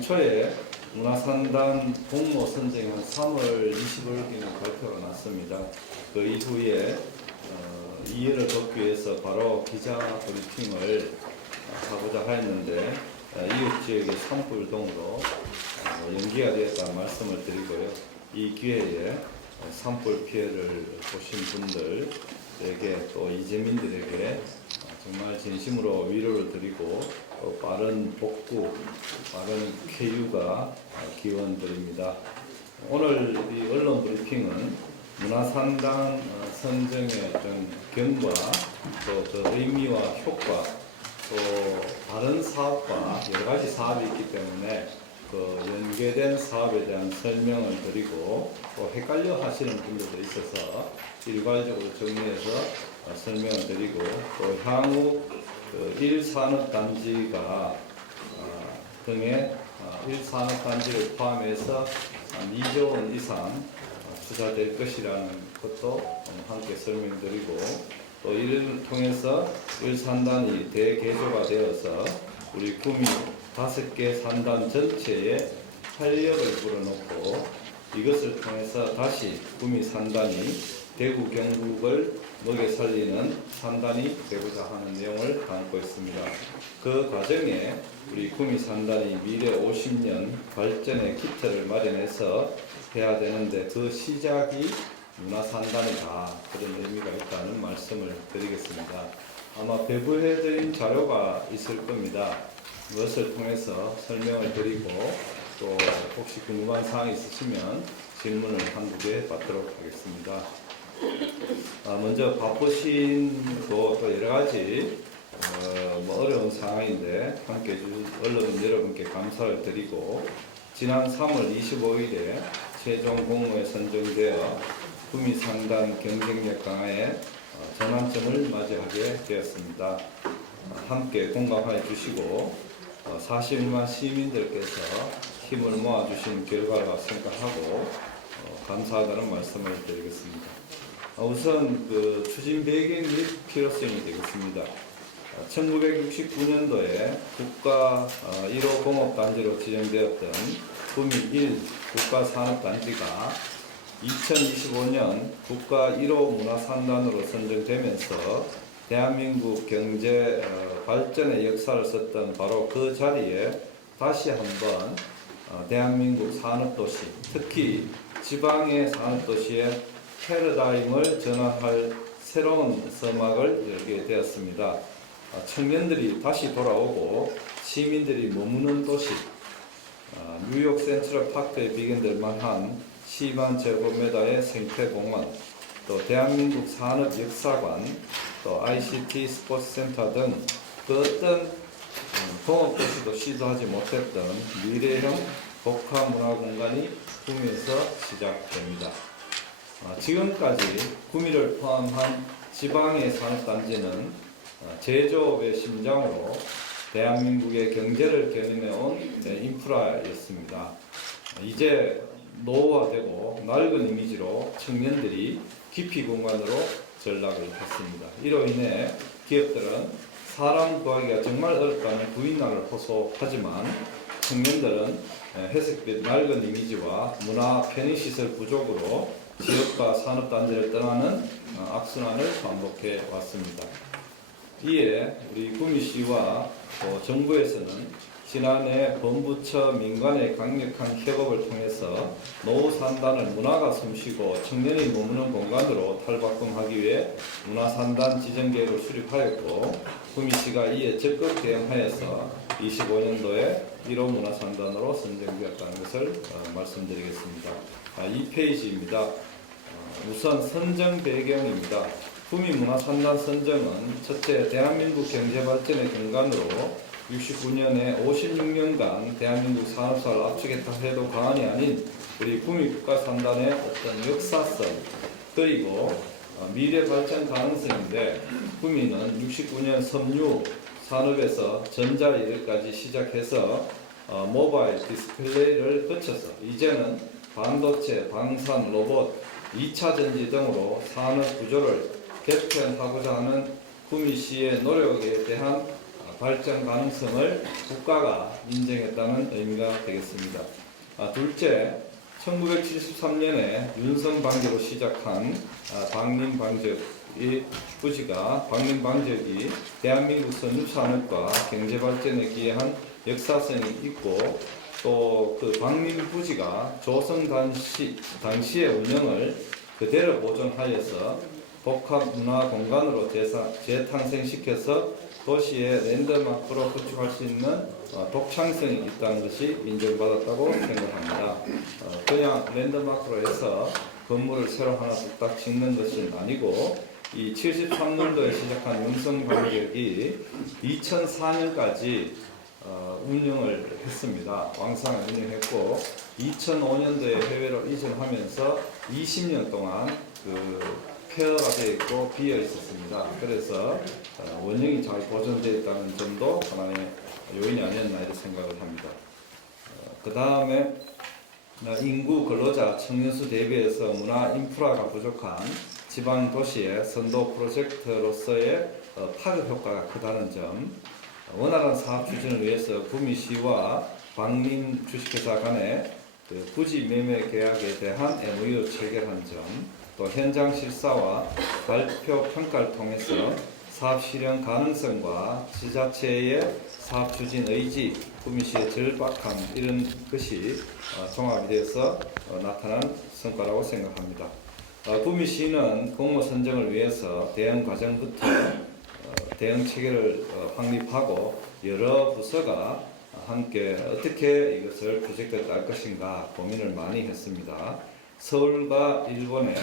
당초에 문화산단 공모 선정은 3월 25일에는 발표가 났습니다. 그 이후에 이해를 돕기 위해서 바로 기자 브리핑을 하고자 하였는데 이웃 지역의 산불 등으로 연기가 되었다는 말씀을 드리고요. 이 기회에 산불 피해를 보신 분들에게 또 이재민들에게 정말 진심으로 위로를 드리고 또 빠른 복구, 빠른 쾌유가 기원드립니다. 오늘 이 언론 브리핑은 문화산단 선정의 어떤 경과, 또 그 의미와 효과, 또 다른 사업과 여러 가지 사업이 있기 때문에 그 연계된 사업에 대한 설명을 드리고 또 헷갈려 하시는 분들도 있어서 일괄적으로 정리해서 설명을 드리고 또 향후 그 1산업단지가 등의 1산업단지를 포함해서 2조 원 이상 투자될 것이라는 것도 함께 설명드리고 또 이를 통해서 1산단이 대개조가 되어서 우리 구미 5개 산단 전체에 활력을 불어넣고 이것을 통해서 다시 구미 산단이 대구 경북을 먹여 살리는 산단이 되고자 하는 내용을 담고 있습니다. 그 과정에 우리 구미 산단이 미래 50년 발전의 기틀을 마련해서 해야 되는데 그 시작이 문화산단이다, 그런 의미가 있다는 말씀을 드리겠습니다. 아마 배부해드린 자료가 있을 겁니다. 이것을 통해서 설명을 드리고 또 혹시 궁금한 사항이 있으시면 질문을 한두 개 받도록 하겠습니다. 먼저 바쁘신 또 여러 가지 어려운 상황인데 함께 해주신 언론 여러분께 감사를 드리고 지난 3월 25일에 최종 공모에 선정되어 구미 산단 경쟁력 강화에 전환점을 맞이하게 되었습니다. 함께 공감해 주시고 41만 시민들께서 힘을 모아주신 결과라 생각하고 감사하다는 말씀을 드리겠습니다. 우선 그 추진 배경 및 필요성이 되겠습니다. 1969년도에 국가 1호 공업단지로 지정되었던 구미 1 국가산업단지가 2025년 국가 1호 문화산단으로 선정되면서 대한민국 경제 발전의 역사를 썼던 바로 그 자리에 다시 한번 대한민국 산업도시, 특히 지방의 산업도시의 패러다임을 전환할 새로운 서막을 열게 되었습니다. 청년들이 다시 돌아오고 시민들이 머무는 도시, 뉴욕 센트럴 파크에 비견될 만한 10만 제곱미터의 생태공원, 또 대한민국 산업역사관, 또 ICT 스포츠센터 등 그 어떤 공업도시도 시도하지 못했던 미래형 복합문화공간이 구미에서 시작됩니다. 지금까지 구미를 포함한 지방의 산업단지는 제조업의 심장으로 대한민국의 경제를 견인해온 인프라였습니다. 이제 노후화되고 낡은 이미지로 청년들이 기피 공간으로 전락을 했습니다. 이로 인해 기업들은 사람 구하기가 정말 어렵다는 부인난을 호소하지만 청년들은 회색빛 낡은 이미지와 문화 편의시설 부족으로 지역과 산업단지를 떠나는 악순환을 반복해 왔습니다. 이에 우리 구미시와 정부에서는 지난해 본부처 민간의 강력한 협업을 통해서 노후 산단을 문화가 숨쉬고 청년이 머무는 공간으로 탈바꿈하기 위해 문화산단 지정계획을 수립하였고 구미시가 이에 적극 대응하여서 25년도에 1호 문화산단으로 선정되었다는 것을 말씀드리겠습니다. 2페이지입니다. 우선 선정 배경입니다. 구미 문화산단 선정은 첫째, 대한민국 경제발전의 근간으로 69년에 56년간 대한민국 산업사를 압축했다 해도 과언이 아닌 우리 구미 국가산단의 어떤 역사성 그리고 미래 발전 가능성인데 구미는 69년 섬유 산업에서 전자일까지 시작해서 모바일 디스플레이를 거쳐서 이제는 반도체, 방산, 로봇, 2차 전지 등으로 산업 구조를 개편하고자 하는 구미시의 노력에 대한 발전 가능성을 국가가 인정했다는 의미가 되겠습니다. 둘째, 1973년에 윤선 방제로 시작한 방림방적이 부지가 방림방적이 대한민국 선유산업과 경제발전에 기여한 역사성이 있고 또 그 방림부지가 조성 당시의 운영을 그대로 보존하여서 복합문화공간으로 재탄생시켜서 도시의 랜드마크로 구축할 수 있는 독창성이 있다는 것이 인정받았다고 생각합니다. 그냥 랜드마크로 해서 건물을 새로 하나 뚝딱 짓는 것은 아니고 이 73년도에 시작한 윤성방역이 2004년까지 운영을 했습니다. 왕성하게 운영했고 2005년도에 해외로 이전하면서 20년 동안 폐허가 되어 있고 비어 있었습니다. 그래서 원형이 잘 보존되어 있다는 점도 하나의 요인이 아니었나 이렇게 생각을 합니다. 그 다음에 인구 근로자 청년수 대비해서 문화 인프라가 부족한 지방 도시의 선도 프로젝트로서의 파급 효과가 크다는 점, 원활한 사업 추진을 위해서 구미시와 방림 주식회사 간의 부지 매매 계약에 대한 MOU 체결한 점, 또 현장 실사와 발표 평가를 통해서 사업 실현 가능성과 지자체의 사업 추진 의지, 구미시의 절박함 이런 것이 종합이 되어서 나타난 성과라고 생각합니다. 구미시는 공모 선정을 위해서 대응 과정부터 대응 체계를 확립하고 여러 부서가 함께 어떻게 이것을 프로젝트를 딸 것인가 고민을 많이 했습니다. 서울과 일본의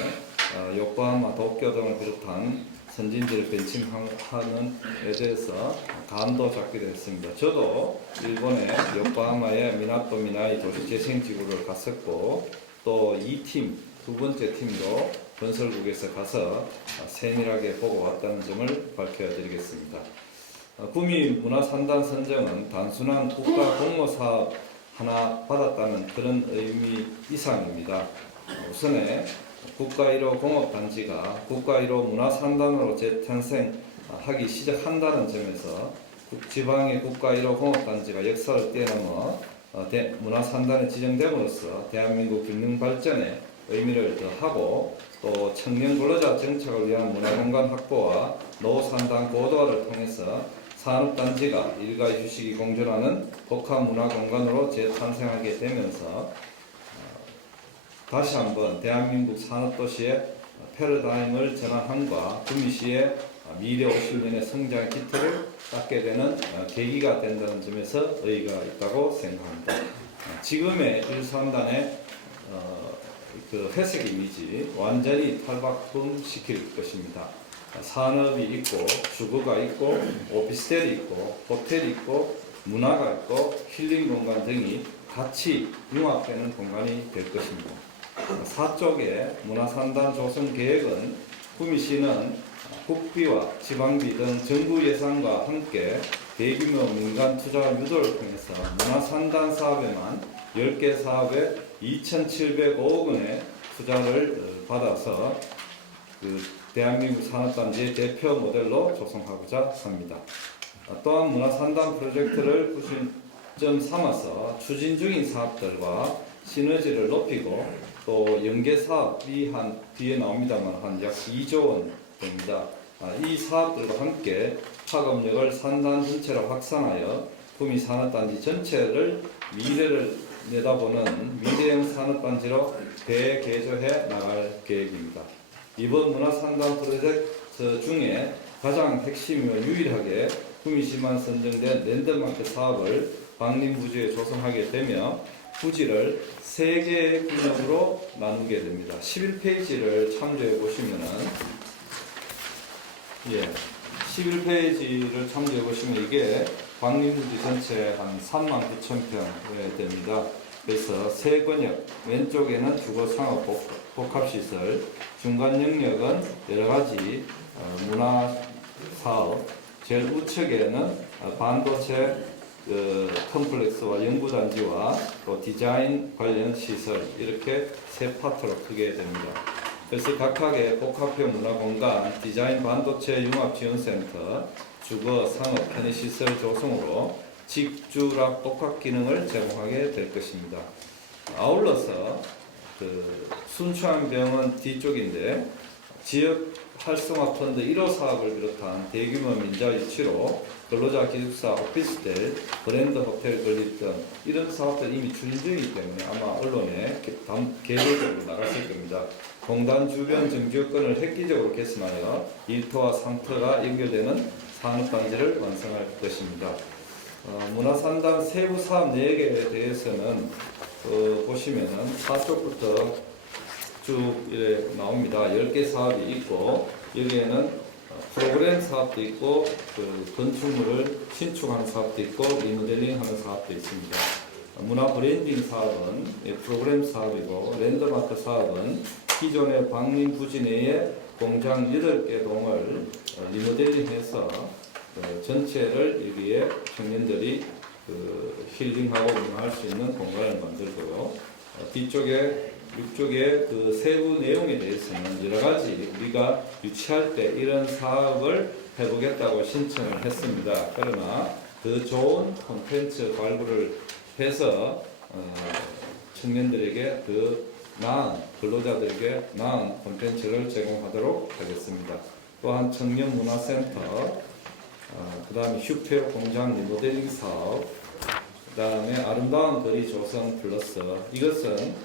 요코하마, 도쿄 등을 비롯한 선진지를 벤칭하는 데 대해서 감도 잡기도 했습니다. 저도 일본의 요코하마의 미나토 미나이 도시재생지구를 갔었고 또 이 팀, 두 번째 팀도 건설국에서 가서 세밀하게 보고 왔다는 점을 밝혀드리겠습니다. 구미 문화산단 선정은 단순한 국가 공모사업 하나 받았다는 그런 의미 이상입니다. 우선에 국가 1호 공업단지가 국가 1호 문화산단으로 재탄생하기 시작한다는 점에서 지방의 국가 1호 공업단지가 역사를 뛰어넘어 문화산단에 지정됨으로써 대한민국 균등 발전에 의미를 더하고 또 청년 근로자 정착을 위한 문화공간 확보와 노산단 고도화를 통해서 산업단지가 일과 휴식이 공존하는 복합문화공간으로 재탄생하게 되면서 다시 한번 대한민국 산업도시의 패러다임을 전환함과 구미시의 미래 50년의 성장의 기틀을 닦게 되는 계기가 된다는 점에서 의의가 있다고 생각합니다. 지금의 일산단의 그 회색 이미지 완전히 탈바꿈시킬 것입니다. 산업이 있고 주거가 있고 오피스텔이 있고 호텔이 있고 문화가 있고 힐링 공간 등이 같이 융합되는 공간이 될 것입니다. 사쪽의 문화산단 조성 계획은 구미시는 국비와 지방비 등 정부 예산과 함께 대규모 민간 투자 유도를 통해서 문화산단 사업에만 10개 사업에 2,705억 원의 투자를 받아서 대한민국 산업단지의 대표 모델로 조성하고자 합니다. 또한 문화산단 프로젝트를 구심점 삼아서 추진 중인 사업들과 시너지를 높이고 또 연계 사업이 뒤에 나옵니다만 한 약 2조 원 됩니다. 이 사업들과 함께 파급력을 산단 전체로 확산하여 구미 산업단지 전체를 미래를 내다보는 미래형 산업단지로 대개조해 나갈 계획입니다. 이번 문화산단 프로젝트 중에 가장 핵심이며 유일하게 구미시만 선정된 랜드마크 사업을 방림부지에 조성하게 되며 부지를 3개의 구역으로 나누게 됩니다. 11페이지를 참조해 보시면은 11페이지를 참조해 보시면 이게 방림부지 전체 한 39,000평 됩니다. 그래서 세 권역, 왼쪽에는 주거상업 복합시설, 중간 영역은 여러가지 문화사업, 제일 우측에는 반도체 컴플렉스와 연구단지와 또 디자인 관련 시설 이렇게 세 파트로 크게 됩니다. 그래서 각각의 복합형 문화공간, 디자인 반도체 융합지원센터, 주거, 상업, 편의시설 조성으로 직주락 복합 기능을 제공하게 될 것입니다. 아울러서 순천병원 뒤쪽인데 지역 활성화 펀드 1호 사업을 비롯한 대규모 민자 유치로 근로자 기숙사, 오피스텔, 브랜드 호텔 건립 등 이런 사업들 이미 추진 중이기 때문에 아마 언론에 개별적으로 나갔을 겁니다. 공단 주변 정지요건을 획기적으로 개선하여 1터와 3터가 연결되는 산업단지를 완성할 것입니다. 문화산단 세부 사업 내역에 대해서는 보시면은 4쪽부터 쭉 이렇게 나옵니다. 10개 사업이 있고 여기에는 프로그램 사업도 있고 건축물을 신축하는 사업도 있고 리모델링하는 사업도 있습니다. 문화 브랜딩 사업은 프로그램 사업이고 랜드마크 사업은 기존의 방림 부지 내에 공장 8개 동을 리모델링해서 전체를 여기에 청년들이 힐링하고 운영할 수 있는 공간을 만들고요. 뒤쪽에 6쪽의 세부 내용에 대해서는 여러 가지 우리가 유치할 때 이런 사업을 해보겠다고 신청을 했습니다. 그러나 더 좋은 콘텐츠 발굴을 해서 청년들에게 더 나은 근로자들에게 나은 콘텐츠를 제공하도록 하겠습니다. 또한 청년문화센터, 그 다음에 휴페어 공장 리모델링 사업, 그 다음에 아름다운 거리 조성 플러스 이것은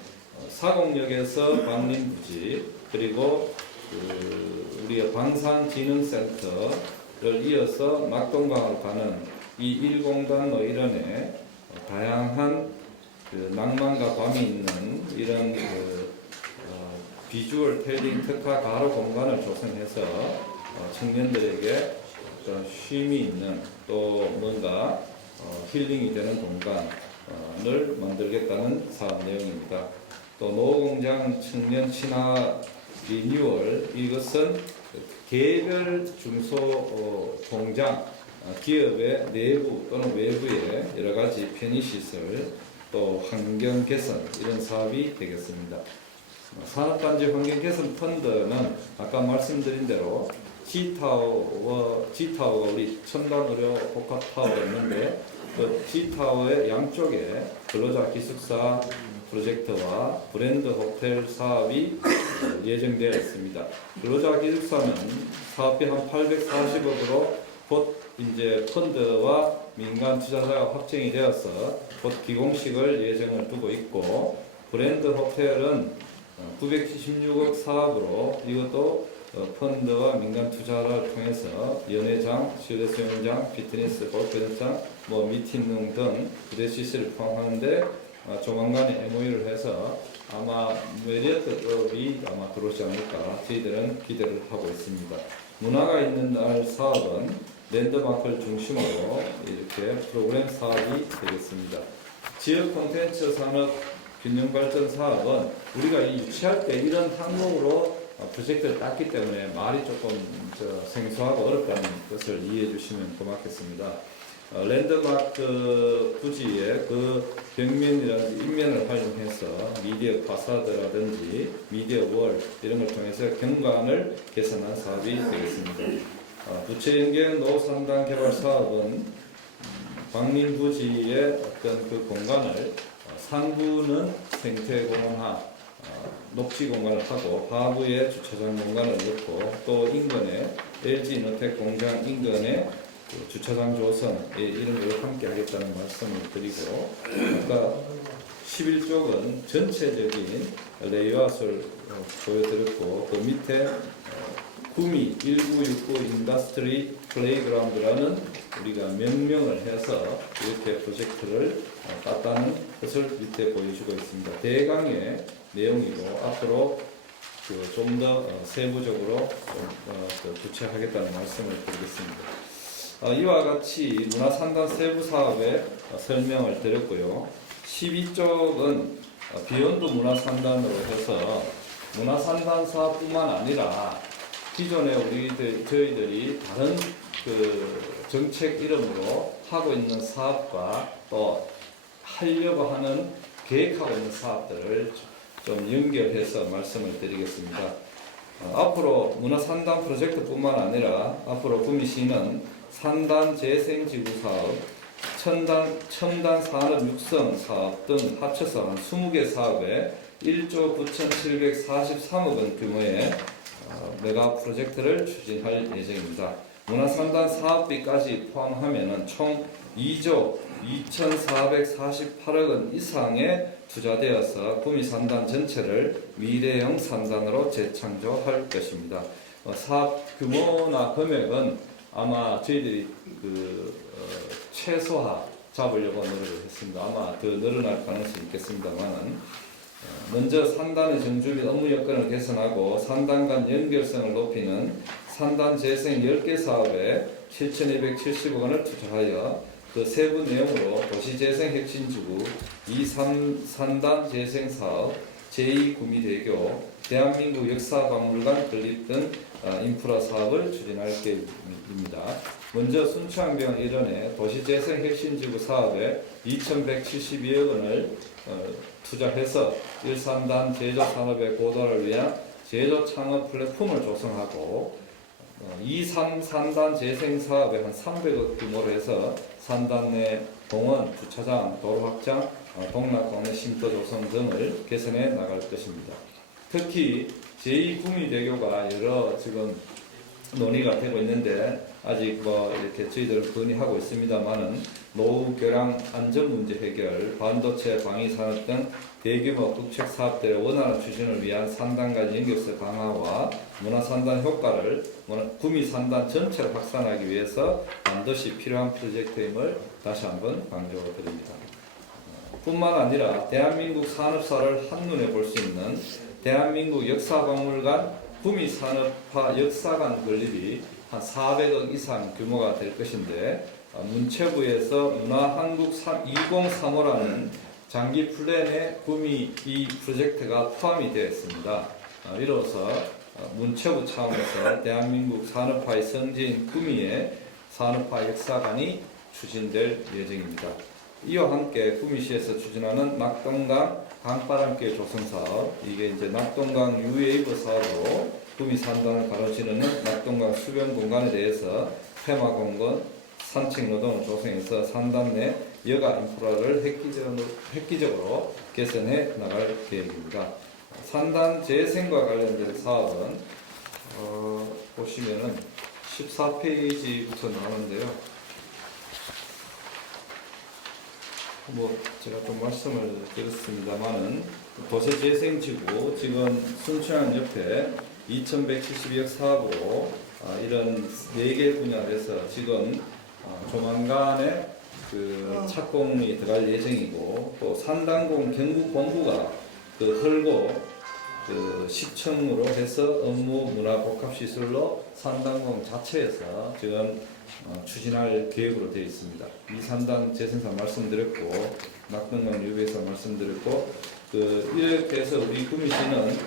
사공역에서 방림부지 그리고 우리의 방산진흥센터를 이어서 낙동강으로 가는 이 1공단 일원에 다양한 낭만과 밤이 있는 이런 비주얼 텔링 특화 가로 공간을 조성해서 청년들에게 쉼이 있는 또 뭔가 힐링이 되는 공간을 만들겠다는 사업 내용입니다. 또 노공장 청년 친화 리뉴얼 이것은 개별 중소 공장 기업의 내부 또는 외부의 여러 가지 편의시설 또 환경 개선 이런 사업이 되겠습니다. 산업단지 환경 개선 펀드는 아까 말씀드린 대로 G타워가 우리 첨단의료 복합타워가 있는데 그 G타워의 양쪽에 근로자 기숙사 프로젝트와 브랜드 호텔 사업이 예정되어 있습니다. 근로자 기숙사는 사업비 한 840억으로 곧 이제 펀드와 민간 투자자가 확정이 되어서 곧 기공식을 예정을 두고 있고 브랜드 호텔은 976억 사업으로 이것도 펀드와 민간 투자를 통해서 연회장, 실내 수영장, 피트니스, 골프장, 미팅룸 등 부대 시설을 포함하는데 조만간에 MOU를 해서 아마 메리어트급이 아마 들어오지 않을까 저희들은 기대를 하고 있습니다. 문화가 있는 날 사업은 랜드마크를 중심으로 이렇게 프로그램 사업이 되겠습니다. 지역 콘텐츠 산업 균형 발전 사업은 우리가 유치할 때 이런 항목으로 프로젝트를 땄기 때문에 말이 조금 생소하고 어렵다는 것을 이해해 주시면 고맙겠습니다. 랜드마크 부지의 그 벽면이라든지 인면을 활용해서 미디어 파사드라든지 미디어 월 이런 걸 통해서 경관을 개선한 사업이 되겠습니다. 부채 연계 노산단 개발 사업은 방림 부지의 어떤 그 공간을 상부는 생태공원화 녹지 공간을 하고 하부에 주차장 공간을 넣고 또 인근에 LG 이노텍 공장 인근에 주차장 조성 이런 걸 함께 하겠다는 말씀을 드리고 아까 11쪽은 전체적인 레이아웃을 보여드렸고 그 밑에 구미 1969 인더스트리 플레이그라운드라는 우리가 명명을 해서 이렇게 프로젝트를 땄다는 것을 밑에 보여주고 있습니다. 대강의 내용이고 앞으로 좀 더 세부적으로 구체하겠다는 말씀을 드리겠습니다. 이와 같이 문화산단 세부 사업의 설명을 드렸고요. 12쪽은 비욘드 문화산단으로 해서 문화산단 사업뿐만 아니라 기존에 저희들이 다른 정책 이름으로 하고 있는 사업과 또 하려고 하는 계획하고 있는 사업들을 좀 연결해서 말씀을 드리겠습니다. 앞으로 문화산단 프로젝트뿐만 아니라 앞으로 구미시는 산단 재생지구 사업, 첨단 산업 육성 사업 등 합쳐서 한 20개 사업에 1조 9,743억 원 규모의 메가 프로젝트를 추진할 예정입니다. 문화산단 사업비까지 포함하면 총 2조 2,448억 원 이상의 투자되어서 구미산단 전체를 미래형 산단으로 재창조할 것입니다. 사업 규모나 금액은 아마 저희들이 최소화 잡으려고 노력을 했습니다. 아마 더 늘어날 가능성이 있겠습니다만은 먼저 산단의 정주 및 업무 여건을 개선하고 산단 간 연결성을 높이는 산단 재생 10개 사업에 7,270억 원을 투자하여 그 세부 내용으로 도시재생 핵심지구, 2, 3 산단 재생 사업, 제2구미대교, 대한민국 역사박물관 건립 등 인프라 사업을 추진할 계획입니다. 먼저 순창병 일원의 도시재생 핵심지구 사업에 2,172억 원을 투자해서 1산단 제조산업의 고도화를 위한 제조창업 플랫폼을 조성하고 2, 3 산단 재생 사업에 한 300억 규모로 해서 산단 내 공원, 주차장, 도로 확장, 동락공원 심도 조성 등을 개선해 나갈 것입니다. 특히 제2구미대교가 여러 지금 논의가 되고 있는데 아직 이렇게 저희들은 건의하고 있습니다만은 노후 교량 안전 문제 해결, 반도체 방위 산업 등 대규모 국책 사업들의 원활한 추진을 위한 산단 간 연결성 강화와 문화산단 효과를 구미 산단 전체를 확산하기 위해서 반드시 필요한 프로젝트임을 다시 한번 강조드립니다. 뿐만 아니라 대한민국 산업사를 한눈에 볼 수 있는 대한민국 역사박물관 구미 산업화 역사관 건립이 한 400억 이상 규모가 될 것인데 문체부에서 문화한국 2035라는 장기 플랜에 구미 이 프로젝트가 포함이 되어 있습니다. 이로써 문체부 차원에서 대한민국 산업화의 성지인 구미의 산업화 역사관이 추진될 예정입니다. 이와 함께 구미시에서 추진하는 낙동강 강바람길 조성사업, 이게 이제 낙동강 유웨이브 사업으로 구미 산단을 가로지르는 낙동강 수변 공간에 대해서 폐마공건, 산책로등을 조성해서 산단 내 여가 인프라를 획기적으로 개선해 나갈 계획입니다. 산단 재생과 관련된 사업은 보시면은 14페이지부터 나오는데요. 제가 좀 말씀을 드렸습니다만은 도시재생지구 지금 순천향 옆에 2,172억 사업으로 이런 4개 분야에서 지금 조만간에 착공이 들어갈 예정이고 또 산단공 경북본부가 헐고 시청으로 해서 업무 문화 복합시설로 산단공 자체에서 지금 추진할 계획으로 되어 있습니다. 이 산단 재생사 말씀드렸고 낙동강 유배사 말씀드렸고 이렇게 해서 우리 구미시는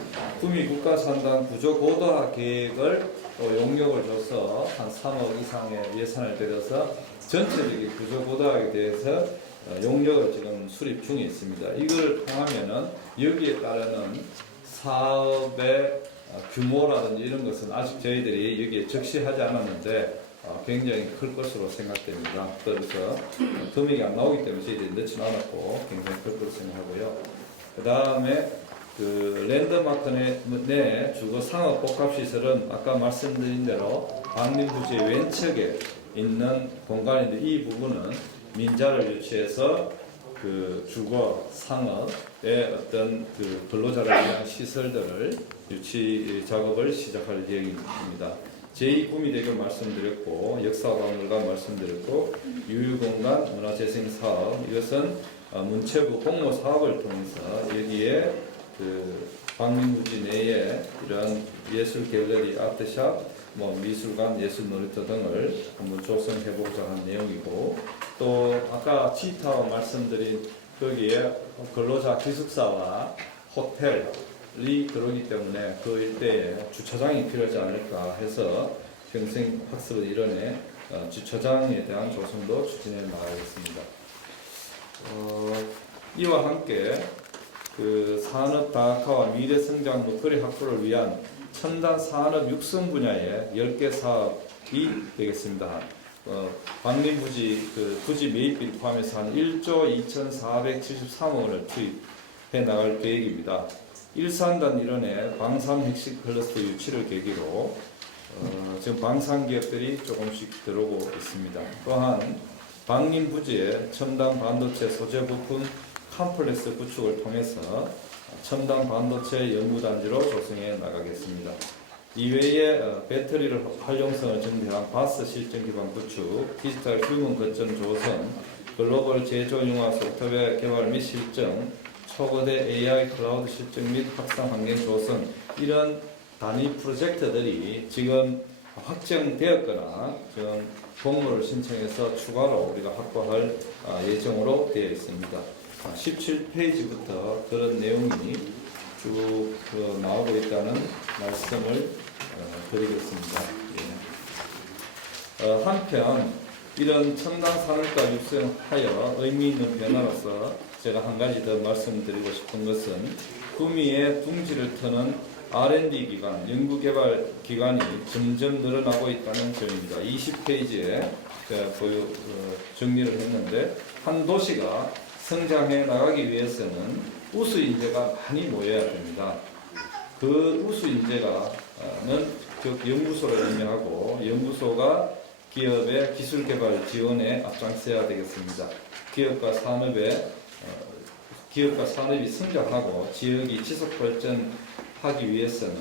구미 국가산단 구조 고도화 계획을 용역을 줘서 한 3억 이상의 예산을 들여서 전체적인 구조 고도화에 대해서 용역을 지금 수립 중에 있습니다. 이걸 통하면은 여기에 따르는 사업의 규모라든지 이런 것은 아직 저희들이 여기에 적시하지 않았는데 굉장히 클 것으로 생각됩니다. 그래서 금액이 안 나오기 때문에 저희들이 넣지 않았고 굉장히 클 것으로 생각하고요. 그 다음에 랜드마크 내 주거 상업 복합시설은 아까 말씀드린 대로 광림부지 왼측에 있는 공간인데 이 부분은 민자를 유치해서 주거 상업의 어떤 근로자를 위한 시설들을 유치 작업을 시작할 예정입니다. 제2구미대교 말씀드렸고 역사박물관 말씀드렸고 유휴공간 문화재생 사업 이것은 문체부 공모 사업을 통해서 여기에 광림부지 내에 이런 예술 갤러리, 아트샵, 미술관, 예술 놀이터 등을 한번 조성해보고자 하는 내용이고 또 아까 G타워 말씀드린 거기에 근로자 기숙사와 호텔이 들어오기 때문에 그 일대에 주차장이 필요하지 않을까 해서 평생학습 일원의 주차장에 대한 조성도 추진해 나가겠습니다. 이와 함께 산업 다각화와 미래 성장 먹거리 확보를 위한 첨단 산업 육성 분야의 10개 사업이 되겠습니다. 방림 부지 부지 매입비를 포함해서 한 1조 2,473억 원을 투입해 나갈 계획입니다. 일산단 일원의 방산 핵심 클러스터 유치를 계기로 지금 방산 기업들이 조금씩 들어오고 있습니다. 또한 방림 부지의 첨단 반도체 소재 부품 컴플렉스 구축을 통해서 첨단 반도체 연구단지로 조성해 나가겠습니다. 이외에 배터리를 활용성을 증대한 바스 실전 기반 구축, 디지털 휴먼 거점 조성, 글로벌 제조 융합 소프트웨어 개발 및 실증, 초거대 AI 클라우드 실증 및 확산 환경 조성, 이런 단위 프로젝트들이 지금 확정되었거나 지금 공모를 신청해서 추가로 우리가 확보할 예정으로 되어 있습니다. 17페이지부터 그런 내용이 쭉 나오고 있다는 말씀을 드리겠습니다. 예. 한편 이런 첨단 산업과 육성하여 의미 있는 변화로서 제가 한 가지 더 말씀드리고 싶은 것은 구미의 둥지를 터는 R&D 기관, 연구개발 기관이 점점 늘어나고 있다는 점입니다. 20페이지에 정리를 했는데 한 도시가 성장해 나가기 위해서는 우수 인재가 많이 모여야 됩니다. 그 우수 인재가는 즉 연구소를 운영하고 연구소가 기업의 기술 개발 지원에 앞장서야 되겠습니다. 기업과 산업이 성장하고 지역이 지속 발전하기 위해서는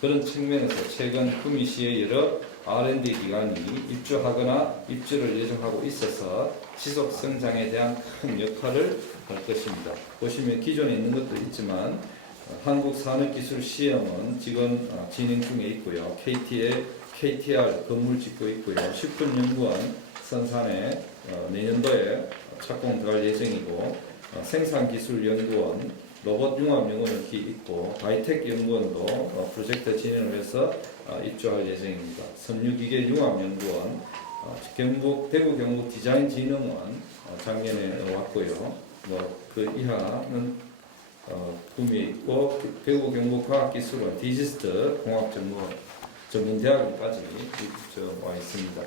그런 측면에서 최근 구미시의 여러 R&D 기관이 입주하거나 입주를 예정하고 있어서 지속 성장에 대한 큰 역할을 할 것입니다. 보시면 기존에 있는 것도 있지만 한국산업기술시험은 지금 진행 중에 있고요. KTR 건물 짓고 있고요. 식품연구원 선산에 내년도에 착공 들어갈 예정이고 생산기술연구원, 로봇융합연구원이 있고 바이텍연구원도 프로젝트 진행을 해서 입주할 예정입니다. 섬유기계융합연구원, 대구 경북 디자인진흥원 작년에 왔고요. 그 이하는 구미에 있고 대구 경북 과학기술원, 디지스트 공학전문대학까지 와 있습니다.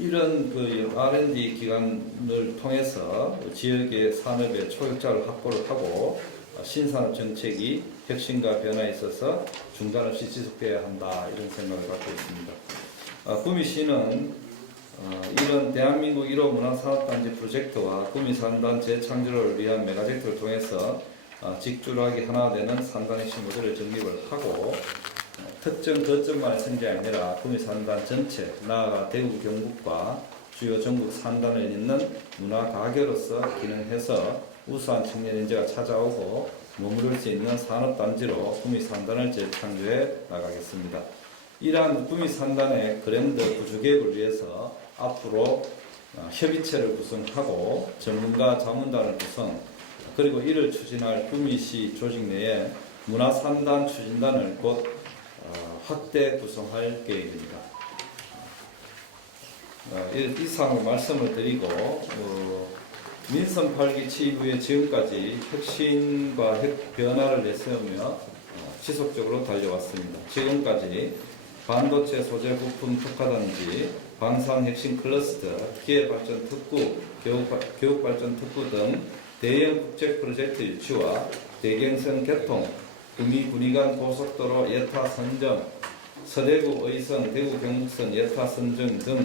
이런 R&D 기관을 통해서 지역의 산업의 초역자를 확보를 하고 신산업 정책이 혁신과 변화에 있어서 중단 없이 지속돼야 한다, 이런 생각을 갖고 있습니다. 구미시는 이런 대한민국 1호 문화산업단지 프로젝트와 구미산단 재창조를 위한 메가젝트를 통해서 직주락이 하나 되는 산단 핵심 모델을 정립을 하고 특정 거점만의 성장이 아니라 구미산단 전체, 나아가 대구 경북과 주요 전국 산단을 잇는 문화 가게로서 기능해서 우수한 청년 인재가 찾아오고 머무를 수 있는 산업단지로 구미산단을 재창조해 나가겠습니다. 이러한 구미산단의 그랜드 구조개혁을 위해서 앞으로 협의체를 구성하고 전문가 자문단을 구성, 그리고 이를 추진할 구미시 조직 내에 문화산단 추진단을 곧 확대 구성할 계획입니다. 이상으로 말씀을 드리고 민선 8기 취임 후에 지금까지 혁신과 변화를 내세우며 지속적으로 달려왔습니다. 지금까지 반도체 소재 부품 특화단지, 방산 핵심 클러스터, 기회발전 특구, 교육발전 특구 등 대형 국제 프로젝트 유치와 대경선 개통, 구미 군의관 고속도로 예타 선정, 서대구 의성 대구 경북선 예타 선정 등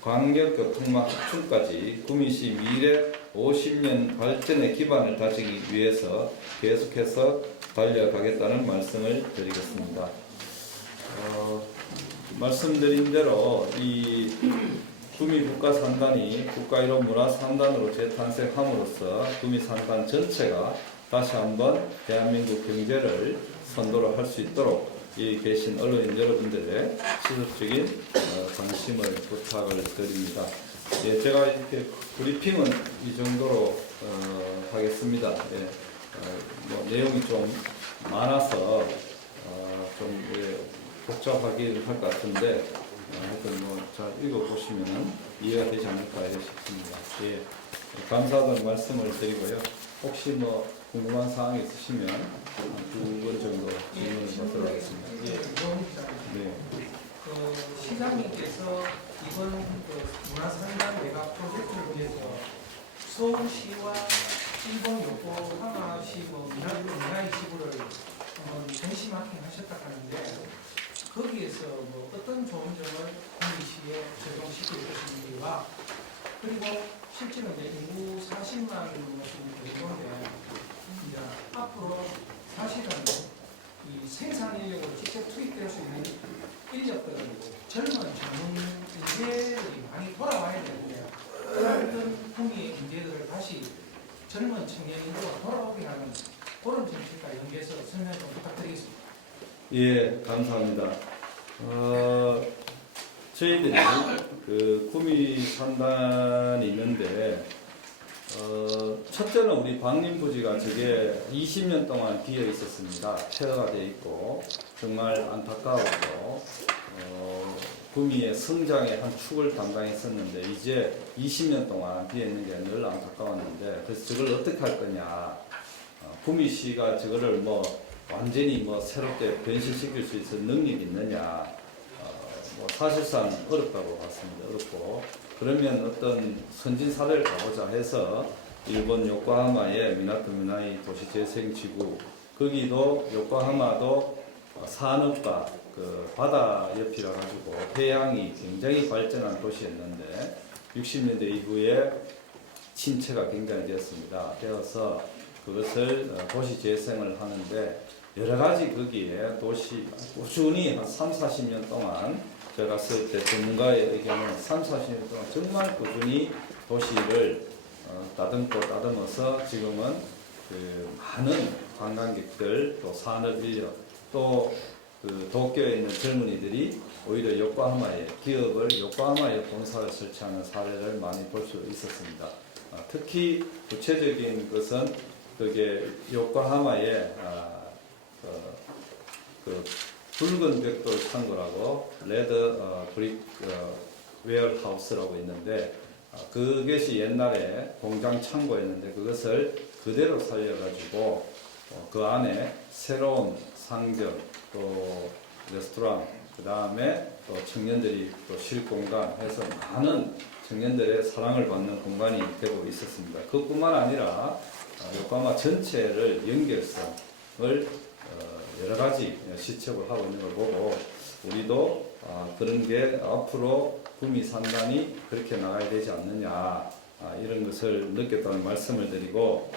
광역교통망 확충까지 구미시 미래 50년 발전의 기반을 다지기 위해서 계속해서 달려가겠다는 말씀을 드리겠습니다. 말씀드린 대로 이 구미 국가산단이 국가 1호 문화산단으로 재탄생함으로써 구미산단 전체가 다시 한번 대한민국 경제를 선도를 할 수 있도록 이 계신 언론인 여러분들의 지속적인 관심을 부탁을 드립니다. 예, 제가 이렇게 브리핑은 이 정도로 하겠습니다. 예, 내용이 좀 많아서 좀 복잡하긴 할 것 같은데 하여튼 잘 읽어보시면 이해가 되지 않을까 싶습니다. 예, 감사하다는 말씀을 드리고요. 혹시 궁금한 사항이 있으시면 두 번 정도 질문을 받도록 하겠습니다. 예. 네. 서울시와 일본 요코하마시 미나이 지구를 전시마킹 하셨다 하는데 거기에서 어떤 좋은 점을 구미시에 적용시킬 것인지와 그리고 실제로 인구 40만 정도인데 앞으로 사실은 이 생산 인력으로 직접 투입될 수 있는 인력들은 젊은 젊은 인재들이 많이 돌아와야 되는데 그런 구미의 인재들을 다시 젊은 청년 인구가 돌아오게 하는 그런 정책과 연계해서 설명 좀 부탁드리겠습니다. 예, 감사합니다. 저희들이 그 구미 산단이 있는데 첫째는 우리 방림부지가 저게 20년 동안 비어 있었습니다. 폐허가 되어 있고 정말 안타까웠고 구미의 성장의 한 축을 담당했었는데 이제 20년 동안 비어 있는 게 늘 안타까웠는데 그래서 저걸 어떻게 할 거냐. 구미시가 저거를 완전히 새롭게 변신시킬 수 있을 능력이 있느냐. 사실상 어렵다고 봤습니다. 어렵고 그러면 어떤 선진 사례를 가보자 해서 일본 요코하마의 미나토 미나이 도시재생지구 거기도 요코하마도 산업과 그 바다 옆이라 가지고 해양이 굉장히 발전한 도시였는데 60년대 이후에 침체가 굉장히 되었습니다. 되어서 그것을 도시 재생을 하는데 여러 가지 거기에 도시 꾸준히 한 3, 40년 동안 제가 갔을 때 전문가의 의견은 3, 40년 동안 정말 꾸준히 도시를 다듬어서 지금은 그 많은 관광객들 또 산업 인력 또 그 도쿄에 있는 젊은이들이 오히려 요코하마에 기업을 요코하마에 본사를 설치하는 사례를 많이 볼 수 있었습니다. 특히 구체적인 것은 그게 요코하마에 그 붉은 벽돌 창고라고 레드 브릭 웨어하우스라고 있는데 그것이 옛날에 공장 창고였는데 그것을 그대로 살려가지고 그 안에 새로운 상점 또 레스토랑 그 다음에 또 청년들이 또 쉴 공간 해서 많은 청년들의 사랑을 받는 공간이 되고 있었습니다. 그뿐만 아니라 요코하마 전체를 연결성을 여러 가지 시책을 하고 있는 걸 보고 우리도 그런 게 앞으로 구미 산단이 그렇게 나가야 되지 않느냐 이런 것을 느꼈다는 말씀을 드리고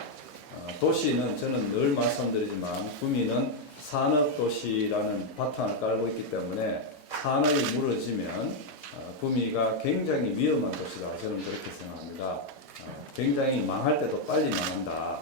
도시는 저는 늘 말씀드리지만 구미는 산업도시라는 바탕을 깔고 있기 때문에 산업이 무너지면 구미가 굉장히 위험한 도시다 저는 그렇게 생각합니다. 굉장히 망할 때도 빨리 망한다.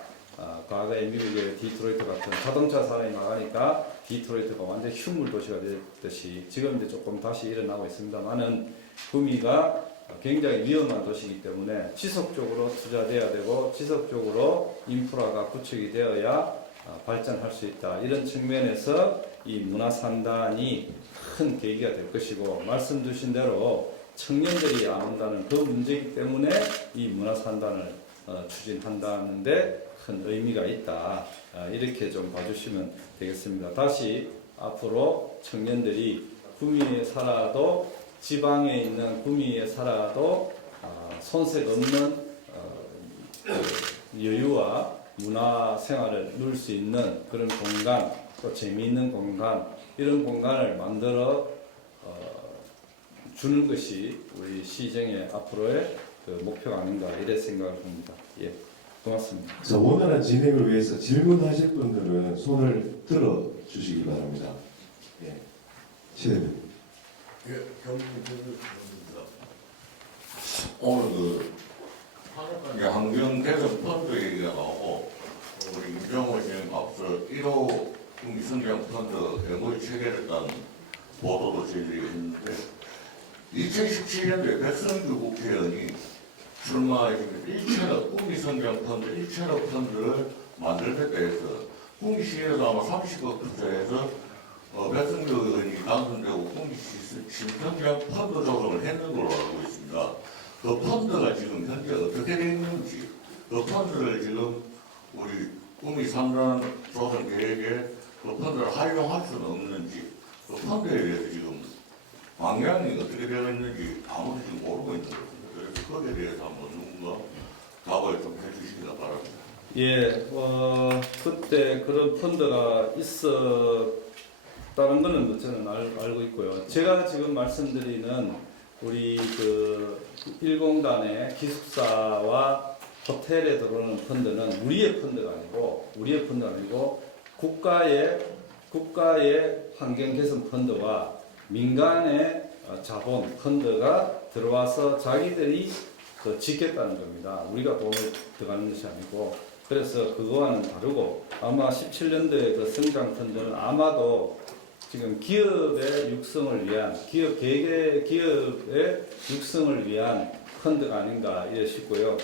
과거에 미국의 디트로이트 같은 자동차 산업이 망하니까 디트로이트가 완전 흉물 도시가 됐듯이 지금 이제 조금 다시 일어나고 있습니다만은 구미가 굉장히 위험한 도시이기 때문에 지속적으로 투자돼야 되고 지속적으로 인프라가 구축이 되어야 발전할 수 있다. 이런 측면에서 이 문화산단이 큰 계기가 될 것이고 말씀 주신 대로 청년들이 안 온다는 그 문제이기 때문에 이 문화산단을 추진한다는데 큰 의미가 있다. 이렇게 좀 봐주시면 되겠습니다. 다시 앞으로 청년들이 구미에 살아도 지방에 있는 구미에 살아도 손색 없는 여유와 문화 생활을 누릴 수 있는 그런 공간, 또 재미있는 공간, 이런 공간을 만들어 주는 것이 우리 시정의 앞으로의 그 목표가 아닌가 이런 생각을 합니다. 예, 고맙습니다. 자, 원활한 진행을 위해서 질문하실 분들은 손을 들어 주시기 바랍니다. 예, 시대님. 예, 경민입니다. 오늘 환경 개선 펀드 얘기가 나오고 우리 이병호 의원님 앞서 1호 국민 성장 펀드 MOU 체결했다는 보도도 저희들이 했는데 2017년도에 백성규 국회의원이 출마해서 1차로 국민 성장 펀드 1차로 펀드를 만들겠다 해서 국미시에서 아마 30억 투자해서 백성규 의원이 당선되고 국미시 신성장 펀드 조성을 했는 걸로 알고 있습니다. 그 펀드가 지금 현재 어떻게 되어 있는지, 그 펀드를 지금 우리 구미 산단 조성 계획에 그 펀드를 활용할 수는 없는지, 그 펀드에 대해서 지금 방향이 어떻게 되어 있는지 아무도 지금 모르고 있는 것 같습니다. 그래서 거기에 대해서 한번 누군가 답을 좀 해주시기 바랍니다. 예, 그때 그런 펀드가 있었다는 거는 저는 알고 있고요. 제가 지금 말씀드리는 우리 그 일공단의 기숙사와 호텔에 들어오는 펀드는 우리의 펀드가 아니고 국가의 환경 개선 펀드와 민간의 자본 펀드가 들어와서 자기들이 짓겠다는 겁니다. 우리가 돈을 들어가는 것이 아니고. 그래서 그거와는 다르고, 아마 17년도에 그 성장 펀드는 아마도 지금 기업의 육성을 위한, 기업의 육성을 위한 펀드가 아닌가 이래 싶고요.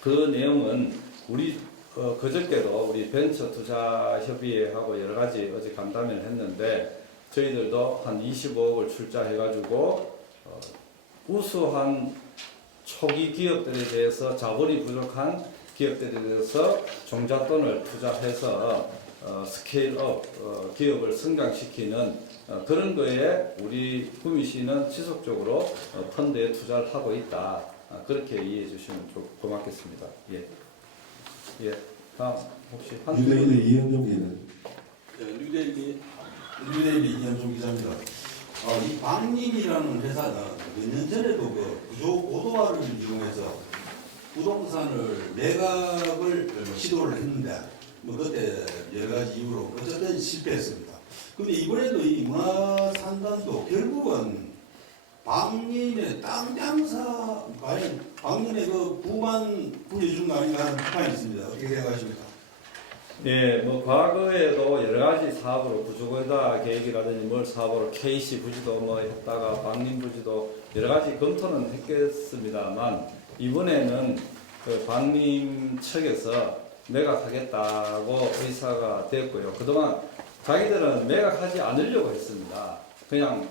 그 내용은 우리 그저께도 우리 벤처 투자 협의회하고 여러 가지 어제 간담회를 했는데, 저희들도 한 25억을 출자해가지고 우수한 초기 기업들에 대해서, 자본이 부족한 기업들에 대해서 종잣돈을 투자해서 스케일업, 기업을 성장시키는 그런 거에 우리 구미시는 지속적으로 펀드에 투자를 하고 있다. 그렇게 이해해 주시면 좀 고맙겠습니다. 예. 예. 다음 혹시 뉴데일리 이현종 기자님. 뉴데일리 이현종 기자입니다. 이 방림이라는 회사는 몇 년 전에도 그 구조 고도화를 이용해서 부동산을 매각을 시도를 했는데 그때 여러 가지 이유로 어쨌든 실패했습니다. 근데 이번에도 이 문화산단도 결국은 방림의 땅 장사, 과연 방림의 그 부만 불려준 거 아닌가 하는 비판이 있습니다. 어떻게 생각하십니까? 예, 뭐 과거에도 여러 가지 사업으로 구조고다 계획이라든지 뭘 사업으로 KC 부지도 뭐 했다가 방림 부지도 여러 가지 검토는 했겠습니다만, 이번에는 그 방림 측에서 매각하겠다고 의사가 됐고요. 그동안 자기들은 매각하지 않으려고 했습니다. 그냥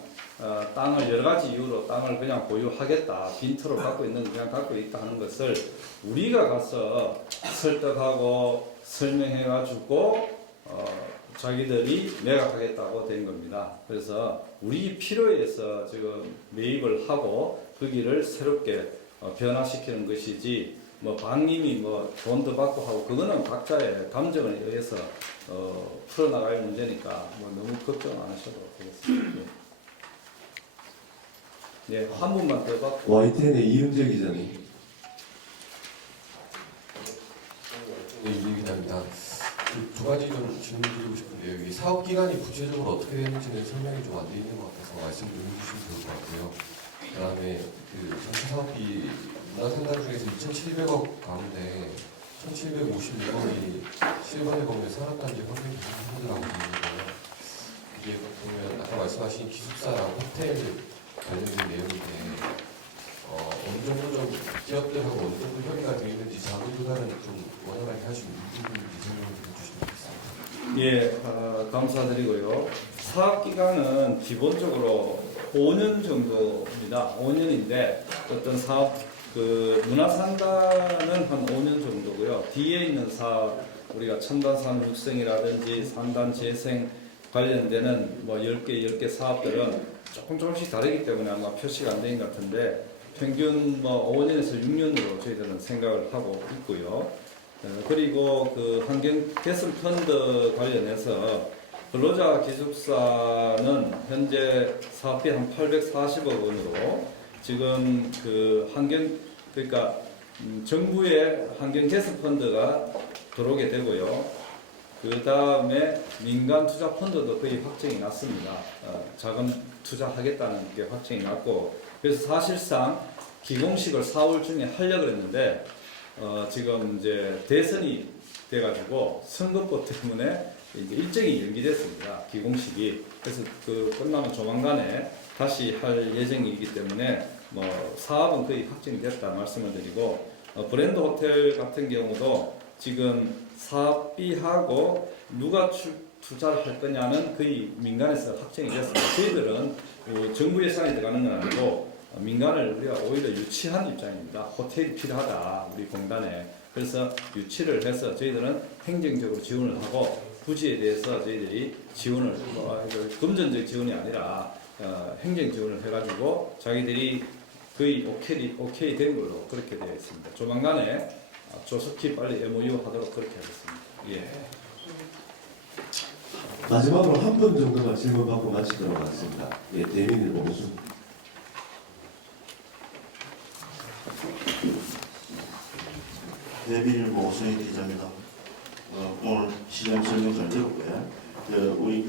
땅을 여러 가지 이유로 땅을 그냥 보유하겠다, 빈터로 갖고 있는 거 그냥 갖고 있다 하는 것을 우리가 가서 설득하고 설명해가지고 자기들이 매각하겠다고 된 겁니다. 그래서 우리 필요해서 지금 매입을 하고 거기를 새롭게 변화시키는 것이지, 뭐 방님이 뭐 돈도 받고 하고 그거는 각자의 감정에 의해서 풀어나갈 문제니까 뭐 너무 걱정 안 하셔도 되겠습니다. 예, 한 분만 더 받고. YTN의 이은재 기자님. 네, 이 기자입니다. 두 가지 좀 질문드리고 싶은데요. 이 사업 기간이 구체적으로 어떻게 되는지는 설명이 좀 안 돼 있는 것 같아서 말씀 좀 해주시면 좋을 것 같고요. 그다음에 그 전체 사업비 문화생활 중에서 2,700억 가운데 1,756억이 실거래 범위에 산업단지 환경 개선 펀드라고 되어 있는데요. 이게 보면 아까 말씀하신 기숙사랑 호텔 관련된 내용인데 어느 정도 좀 기업들하고 어느 정도 협의가 되어 있는지 자본 조달은 좀 원활하게 하시고 이 부분을 설명을 좀 해주시면 좋겠습니다. 예, 감사드리고요. 사업 기간은 기본적으로 5년 정도입니다. 5년인데 어떤 사업 그 문화산단은 한 5년 정도고요. 뒤에 있는 사업, 우리가 첨단산 육성이라든지 산단 재생 관련되는 뭐 10개 사업들은 조금씩 다르기 때문에 아마 표시가 안 된 것 같은데, 평균 뭐 5년에서 6년으로 저희들은 생각을 하고 있고요. 그리고 그 환경 개선 펀드 관련해서 근로자 기숙사는 현재 사업비 한 840억 원으로 지금 그 그러니까 정부의 환경 개선 펀드가 들어오게 되고요. 그 다음에 민간 투자 펀드도 거의 확정이 났습니다. 자금 투자하겠다는 게 확정이 났고, 그래서 사실상 기공식을 4월 중에 하려고 했는데 지금 이제 대선이 돼가지고 선거법 때문에 이제 일정이 연기됐습니다. 기공식이. 그래서 그 끝나면 조만간에 다시 할 예정이기 때문에 뭐 사업은 거의 확정이 됐다 말씀을 드리고, 브랜드 호텔 같은 경우도 지금 사업비하고 누가 투자를 할 거냐는 거의 민간에서 확정이 됐습니다. 저희들은 정부 예산이 들어가는 건 아니고 민간을 우리가 오히려 유치한 입장입니다. 호텔이 필요하다, 우리 공단에. 그래서 유치를 해서 저희들은 행정적으로 지원을 하고, 부지에 대해서 저희들이 지원을, 금전적 지원이 아니라 행정 지원을 해가지고 자기들이 거의 오케이 된 걸로 그렇게 되어 있습니다. 조만간에 조속히 빨리 MOU 하도록 그렇게 하겠습니다. 예. 마지막으로 한 분 정도만 질문 받고 마치도록 하겠습니다. 예, 대민일보 무슨 대비일보 오승희 기자입니다. 오늘 시장 설명 잘 들었고요. 우리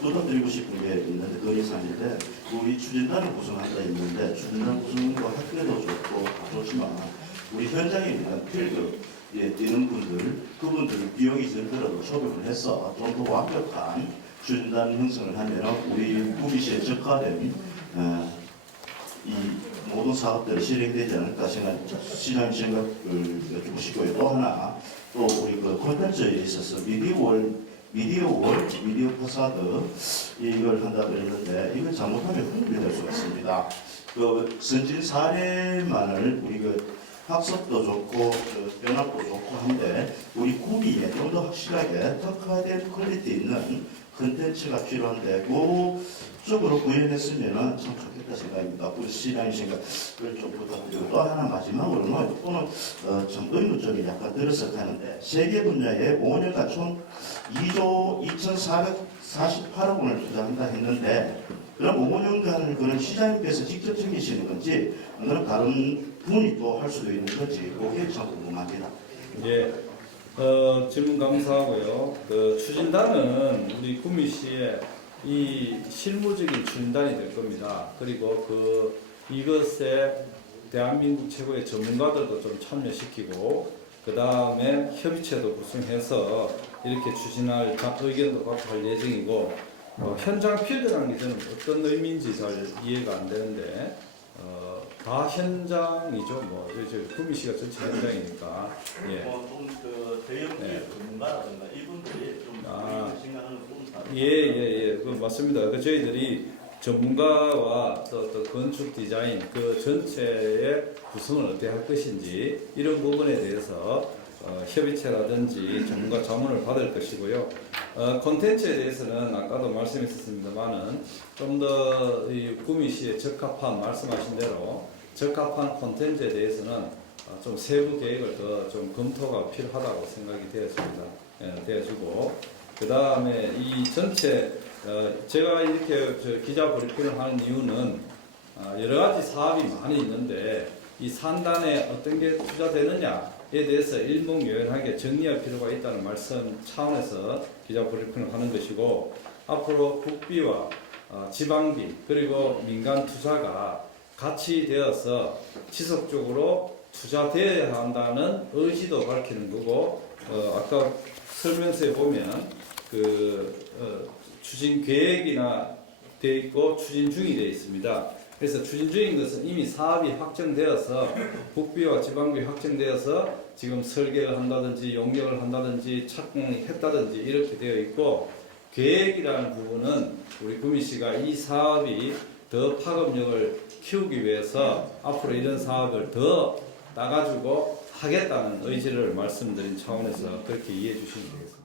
부탁드리고 싶은 게 있는데 건의사항인데 우리 추진단을 구성한다 있는데 추진단 구성과 학교도 좋고 좋지만 우리 현장에 있는 필드 뛰는 분들 그분들 비용이 들더라도 초빙을 해서 좀 더 완벽한 추진단 형성을 하면 우리 구미시에 적화된 이 모든 사업들이 실행되지 않을까 시장 생각을 여쭈고 싶고요. 또 하나 또 우리 그 콘텐츠에 있어서 미디어 파사드 이걸 한다고 그랬는데 이걸 잘못하면 흥미될 수가 있습니다. 그 선진 사례만을 우리 그 학습도 좋고 변화도 좋고 한데 우리 구미에 좀 더 확실하게 특화된 퀄리티 있는 콘텐츠가 필요한데 그 쪽으로 구현했으면 참 좋겠다 생각입니다. 우리 시장의 생각을 좀 부탁드리고 또 하나 마지막으로는 또는 좀 의무점이 약간 들어서 가는데 세계 분야에 5년간 총 2조 2,448억 원을 투자한다 했는데 그럼 5년간을 그런 시장님께서 직접 챙기시는 건지 그럼 다른 분이 또 할 수도 있는 건지 그게 참 궁금합니다. 예. 질문 감사하고요. 그 추진단은 우리 구미시의 이 실무적인 추진단이 될 겁니다. 그리고 이것에 대한민국 최고의 전문가들도 좀 참여시키고 그 다음에 협의체도 구성해서 이렇게 추진할 의견도 갖고 할 예정이고 현장 필드라는 게 저는 어떤 의미인지 잘 이해가 안 되는데 다 현장이죠. 뭐 저희 구미시가 전체 현장이니까. 예. 좀그 대형기업 전문가라든가 이분들이 좀 생각하는 부분 예. 그 맞습니다. 그 저희들이 전문가와 또 건축 디자인 그 전체의 구성을 어떻게 할 것인지 이런 부분에 대해서 협의체라든지 전문가 자문을 받을 것이고요. 콘텐츠에 대해서는 아까도 말씀했었습니다만은 좀 더 구미시에 적합한 말씀하신 대로 적합한 콘텐츠에 대해서는 좀 세부 계획을 더 좀 검토가 필요하다고 생각이 되었습니다. 되어지고 그 다음에 이 전체 제가 이렇게 기자 브리핑을 하는 이유는 여러 가지 사업이 많이 있는데 이 산단에 어떤 게 투자되느냐에 대해서 일목요연하게 정리할 필요가 있다는 말씀 차원에서 기자 브리핑을 하는 것이고 앞으로 국비와 지방비 그리고 민간 투자가 같이 되어서 지속적으로 투자되어야 한다는 의지도 밝히는 거고 아까 설명서에 보면 추진 계획이나 되어 있고 추진 중이 되어 있습니다. 그래서 추진 중인 것은 이미 사업이 확정되어서 국비와 지방비 확정되어서 지금 설계를 한다든지 용역을 한다든지 착공했다든지 이렇게 되어 있고 계획이라는 부분은 우리 구미시가 이 사업이 더 파급력을 키우기 위해서 앞으로 이런 사업을 더 따가지고 하겠다는 의지를 말씀드린 차원에서 그렇게 이해해 주시면 되겠습니다.